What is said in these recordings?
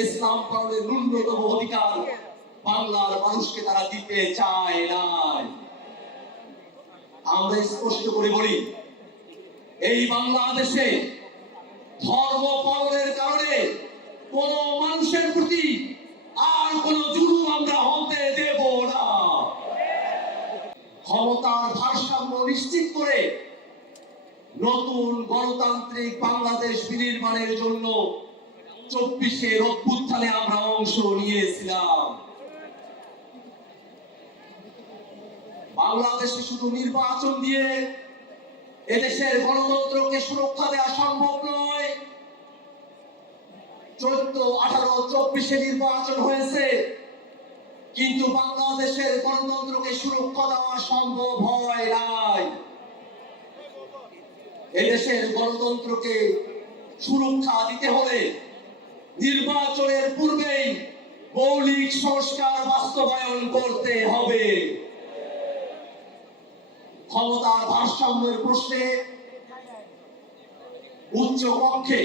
ইসলাম পালনের ন্যূনতম অধিকার বাংলার মানুষকে তারা দিতে চায় না। আমরা স্পষ্ট করে বলি, এই বাংলাদেশে ধর্ম পালনের কারণে কোন মানুষের প্রতি আর কোন জুলুম আমরা হতে দেব না। ক্ষমতার ভারসাম্য নিশ্চিত করে নতুন গণতান্ত্রিক বাংলাদেশ বিনির্মাণের জন্য 24-এর অভ্যুত্থানে আমরা অংশ নিয়েছিলাম। বাংলাদেশে শুধু নির্বাচন দিয়ে এদেশের গণতন্ত্রকে সুরক্ষা দেওয়া সম্ভব নয়। 14, 18, 24-এ নির্বাচন হয়েছে, কিন্তু বাংলাদেশের গণতন্ত্রকে সুরক্ষা দেওয়া সম্ভব হয় নাই। এদেশের গণতন্ত্রকে সুরক্ষা দিতে হলে নির্বাচনের পূর্বেই মৌলিক সংস্কার বাস্তবায়ন করতে হবে। ক্ষমতার ভারসাম্যের প্রশ্নে উচ্চ কক্ষে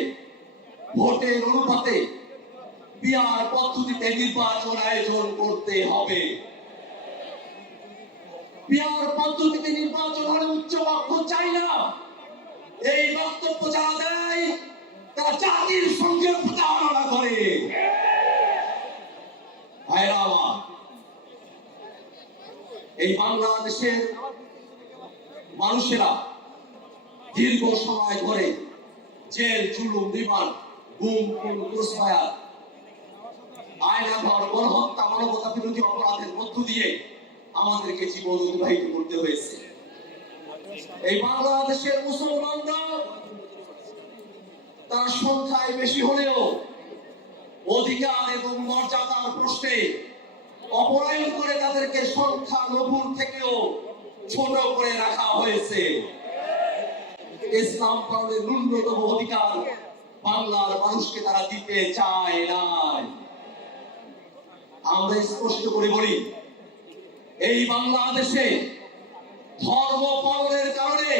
ভোটের অনুপাতে পিআর পদ্ধতিতে নির্বাচন আয়োজন করতে হবে। পিআর পদ্ধতিতে নির্বাচন হলে উচ্চ কক্ষ চাই না, এই বক্তব্য যারা দেয় তারা জাতির সঙ্গে প্রতারণা করে। এই বাংলাদেশের মানুষেরা দীর্ঘ সময় ধরে জেল, জুলুম, রিমান্ড, গুম, খুন, ক্রুশফায়ার, আয়নাঘর, গণহত্যা, মানবতা বিরোধী অপরাধের মধ্য দিয়ে আমাদেরকে জীবন অতিবাহিত করতে হয়েছে। এই বাংলাদেশের মুসলমানরা তার সংখ্যায় বেশি হলেও অধিকার এবং মর্যাদার প্রশ্নে অপরায়ণ করে তাদেরকে সংখ্যা লঘুর থেকেও ছোট করে রাখা হয়েছে। ইসলাম পালনের ন্যূনতম অধিকার বাংলার মানুষকে তারা দিতে চায় না। আমরা স্পষ্ট করে বলি, এই বাংলাদেশে ধর্ম পালনের কারণে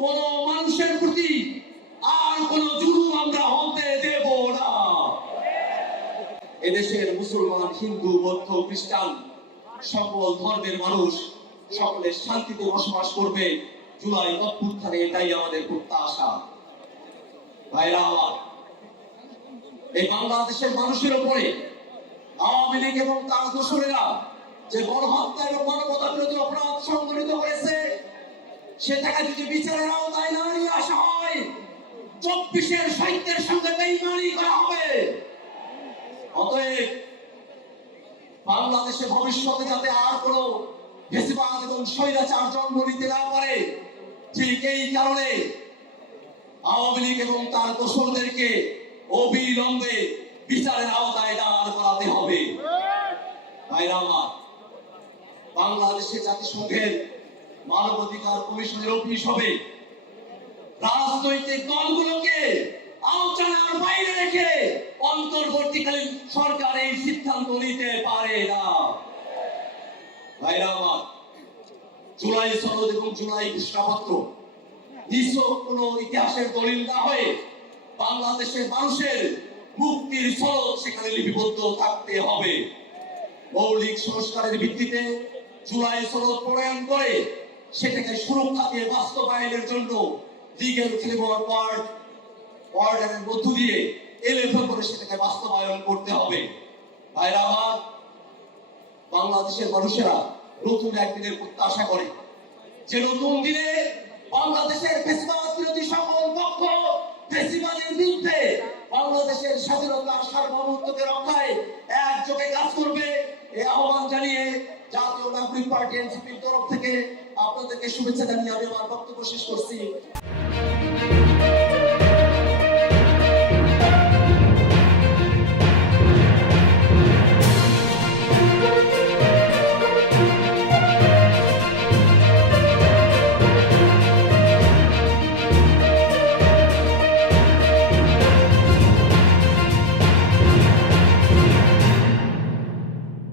কোন মানুষের প্রতি আর কোন জুলুম আমরা হতে দেব না। এদেশের মুসলমান, হিন্দু, বৌদ্ধ, খ্রিস্টান সকল ধর্মের মানুষ সকলে শান্তিতে বসবাস করবে। জুলাই অভ্যুত্থানে এটাই আমাদের প্রত্যাশা। ভাইরা আমার, এই বাংলাদেশের মানুষের উপরে আওয়ামী লীগ এবং তার দোসরেরা যে গণহত্যা এবং মানবতা বিরোধী অপরাধ সংঘটিত হয়েছে, সেটাকে যদি বিচারের আওতায় না নিয়ে আসা হয়, 24-এর সাহিত্যের সঙ্গে বেইমানি করা হবে। অতএব বাংলাদেশে ভবিষ্যতে যাতে আর কোনো ফ্যাসিবাদ এবং স্বৈরাচার জন্ম নিতে না পারে, ঠিক এই কারণে আওয়ামী লীগ এবং তার দোসরদেরকে অবিলম্বে বিচারের আওতায় দাঁড় করাতে হবে। ভাইরা আমার, বাংলাদেশে জাতিসংঘের মানবাধিকার কমিশনের অফিস হবে। রাজনৈতিক দলগুলোকে আলোচনার বাইরে রেখে অন্তর্বর্তীকালীন সরকার এই সিদ্ধান্ত নিতে পারে না। ভাইরা আমার, জুলাই সনদ এবং জুলাই ঘোষণাপত্র নিছক কোন ইতিহাসের দলিল না হয়ে বাংলাদেশের মানুষের মুক্তির সনদ সেখানে লিপিবদ্ধ থাকতে হবে। মৌলিক সংস্কারের ভিত্তিতে জুলাই সনদ প্রণয়ন করে সেটাকে সুরক্ষা দিয়ে বাস্তবায়নের জন্য লিগ্যাল ফ্রেমওয়ার্ক অর্ডারের মধ্য দিয়ে এলএফএ করে সেটাকে বাস্তবায়ন করতে হবে। ভাইরা আমার, বাংলাদেশের মানুষেরা নতুন একদিনের প্রত্যাশা করে, যে নতুন দিনে বাংলাদেশের ফ্যাসিবাদ বিরোধী সকল পক্ষ ফ্যাসিবাদের বিরুদ্ধে বাংলাদেশের স্বাধীনতা সার্বভৌমত্বকে রক্ষায় একযোগে কাজ করবে। এই আহ্বান জানিয়ে জাতীয় নাগরিক পার্টি এনসিপির তরফ থেকে আপনাদেরকে শুভেচ্ছা জানিয়ে আমি আমার বক্তব্য শেষ করছি।